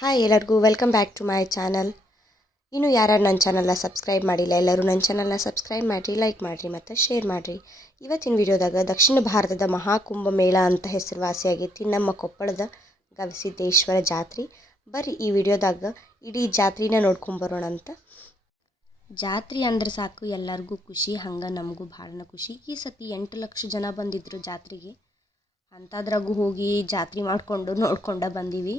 Hi ಎಲ್ಲರಿಗೂ welcome back to my channel. ಇನ್ನು ಯಾರು ನನ್ನ ಚಾನಲ್ನ ಸಬ್ಸ್ಕ್ರೈಬ್ ಮಾಡಿಲ್ಲ ಎಲ್ಲರೂ ನನ್ನ ಚಾನಲ್ನ ಸಬ್ಸ್ಕ್ರೈಬ್ ಮಾಡಿರಿ, ಲೈಕ್ ಮಾಡಿರಿ ಮತ್ತು ಶೇರ್ ಮಾಡಿರಿ. ಇವತ್ತಿನ ವಿಡಿಯೋದಾಗ ದಕ್ಷಿಣ ಭಾರತದ ಮಹಾಕುಂಭ ಮೇಳ ಅಂತ ಹೆಸರುವಾಸಿಯಾಗೈತಿ ನಮ್ಮ ಕೊಪ್ಪಳದ ಗವಿಸಿದ್ದೇಶ್ವರ ಜಾತ್ರೆ. ಬರ್ರಿ ಈ ವಿಡಿಯೋದಾಗ ಇಡೀ ಜಾತ್ರೆನ ನೋಡ್ಕೊಂಬರೋಣ ಅಂತ. ಜಾತ್ರೆ ಅಂದ್ರೆ ಸಾಕು ಎಲ್ಲರಿಗೂ ಖುಷಿ, ಹಂಗೆ ನಮಗೂ ಭಾಳನ ಖುಷಿ. ಈ ಸತಿ 8 ಲಕ್ಷ ಜನ ಬಂದಿದ್ದರು ಜಾತ್ರೆಗೆ. ಅಂಥದ್ರಾಗೂ ಹೋಗಿ ಜಾತ್ರೆ ಮಾಡಿಕೊಂಡು ನೋಡ್ಕೊಂಡು ಬಂದೀವಿ.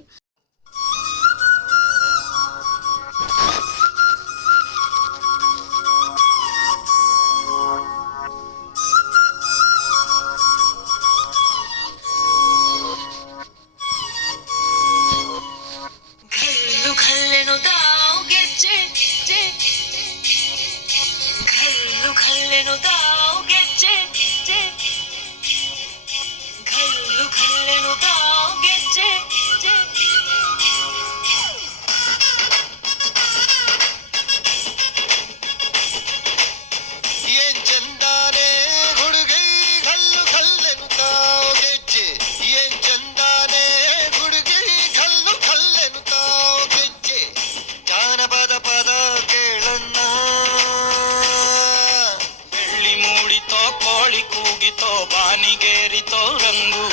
ಬಾನಿಗೇರಿತೋ ರಂಗು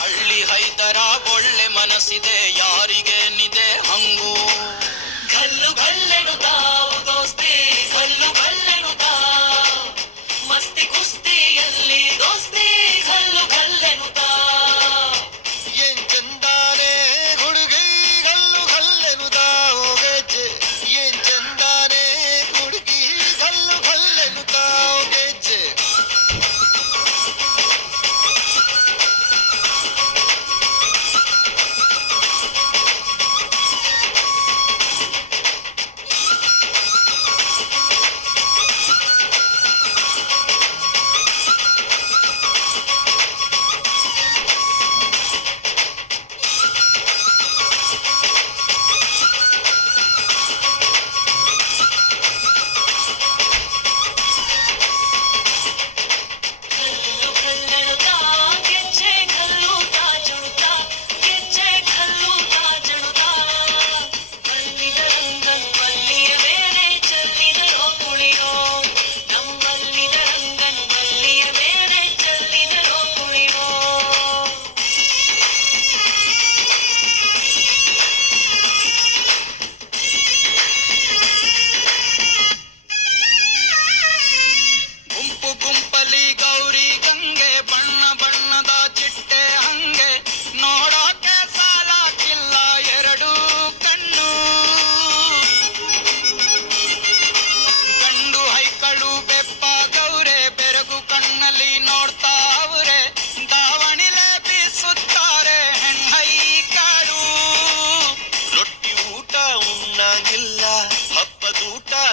ಹಳ್ಳಿ ಹೈದರ ಒಳ್ಳೆ ಮನಸ್ಸಿದೆ ಯಾರಿಗೇನಿದೆ ಹಂಗು ಗಲ್ಲು ಗಲ್ಲೆನು ತಾವು ದೋಸ್ತಿ ಗಲ್ಲು ಗಲ್ಲೆನು ತಾ ಮಸ್ತಿ ಕುಸ್ತಿಯಲ್ಲಿ ದೋಸ್ತಿ ಗಲ್ಲು ಗಲ್ಲೆನು ತಾ ಏನ್ ಚಂದಾನೆ ಹುಡುಗಿ ಗಲ್ಲು ಗಲ್ಲೆನು ತಾ ಗೆಜ್ಜೆ ಏನ್ ಚಂದಾನೆ ಹುಡುಗಿ ಗಲ್ಲು ಗಲ್ಲೆನು ತಾ ಗೆಜ್ಜೆ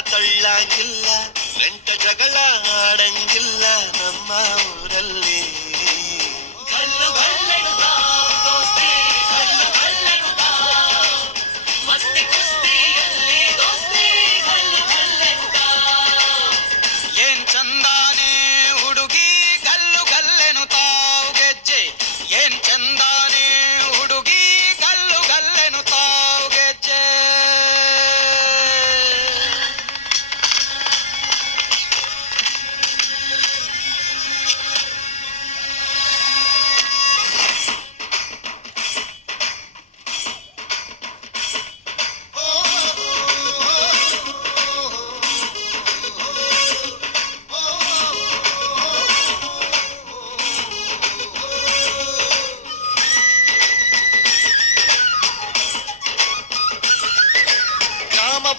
ತಳ್ಳಂಗಿಲ್ಲ ನೆಂಟ ಜಗಳ ಆಡಂಗಿಲ್ಲ ನಮ್ಮ ಊರಲ್ಲಿ ಗಲ್ಲು ಗಲ್ಲೆನು ದೋಸ್ತಿ ಗಲ್ಲು ಗಲ್ಲೆನು ಮಸ್ತಿ ಕುಸ್ತಿಯಲ್ಲಿ ದೋಸ್ತಿ ಗಲ್ಲು ಗಲ್ಲೆನು ಏನ್ ಚಂದಾನೆ ಹುಡುಗಿ ಗಲ್ಲು ಗಲ್ಲೆನು ತಾವು ಗೆಜ್ಜೆ ಏನ್ ಚಂದಾನೆ ಹುಡುಗಿ ಗಲ್ಲು ಗಲ್ಲೆನು ತಾವು ಗೆಜ್ಜೆ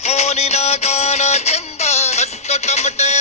ಫೋನಿನ ಗಾನ ಚಂದ ಟೊಮಟೆಯ